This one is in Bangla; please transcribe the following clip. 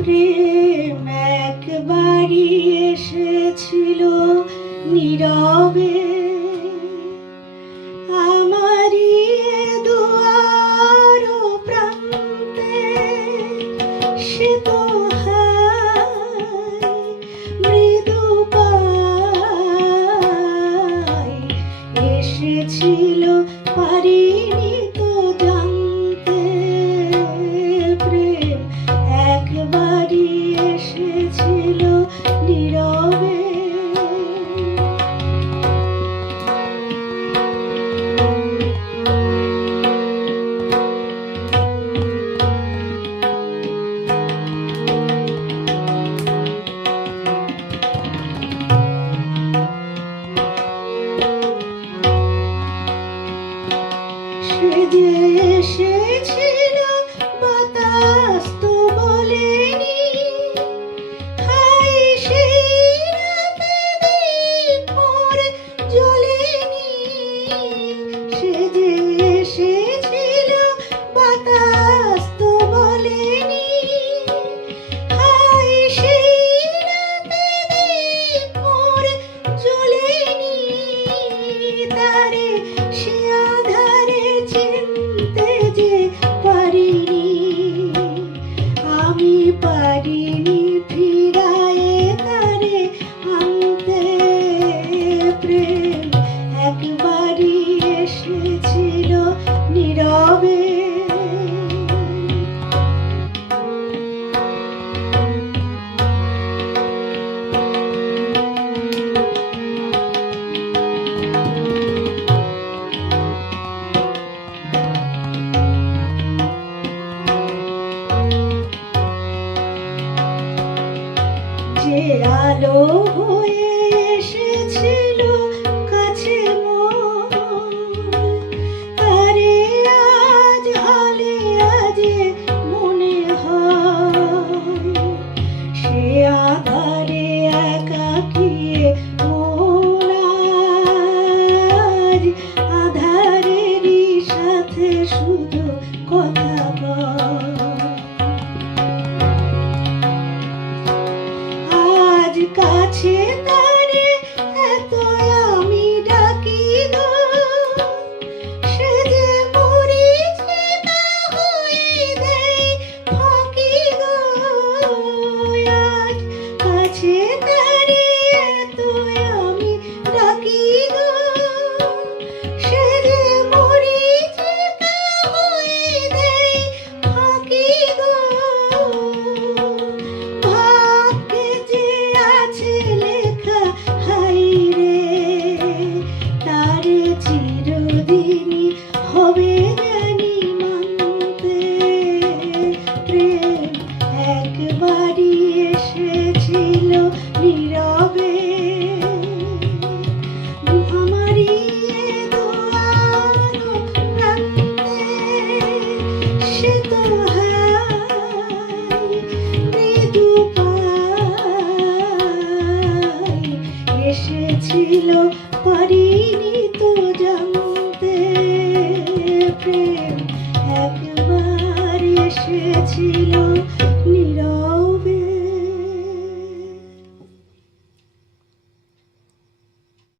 প্রেম একবারই এসেছিল নীরবে, আমারই দুয়ার প্রান্তে। সে তো মৃদু পায় এসেছিল, পারিনি তো জানতে। প্রেম একবারই এসেছিল নীরবে। সে যে এসেছিল বাতাস তো বলেনি, হাই সেই রাতে দ্বীপ ভরে জ্বলেনি। সে যে এসেছিল বাতাস তো বলেনি, হাই সেই রাতে দ্বীপ ভরে জ্বলেনি। তারে সে আধারে চিনতে যে পারিনি, আমি পারিনি ফিরায়ে তারে আনতে। প্রেম একবারই এসেছিল নীরবে। যে আলো হয়ে এসেছিল কাছে মোর, তারে আজ আলে আজে মনে হয়। সে আধারে একাকিয়ে মন আজ আধারেরই সাথে শুধু কথা বল। আজ কাছে তারে এত আমি ডাকি গো, সে যে পরিচিতা হয়ে দেয় ফাঁকি গো। আজ কাছে তারে এত আমি ডাকি গো, সে যে পরিচিতা হয়ে দেয় ফাঁকি গো। চিরদিনই হবে জানি মানতে। প্রেম একবারই এসেছিল নীরবে, আমারই দুয়ার প্রান্তে। সে তো মৃদু পায় এসেছিল, পারিনি তো জানতে। প্রেম একবার এসেছিল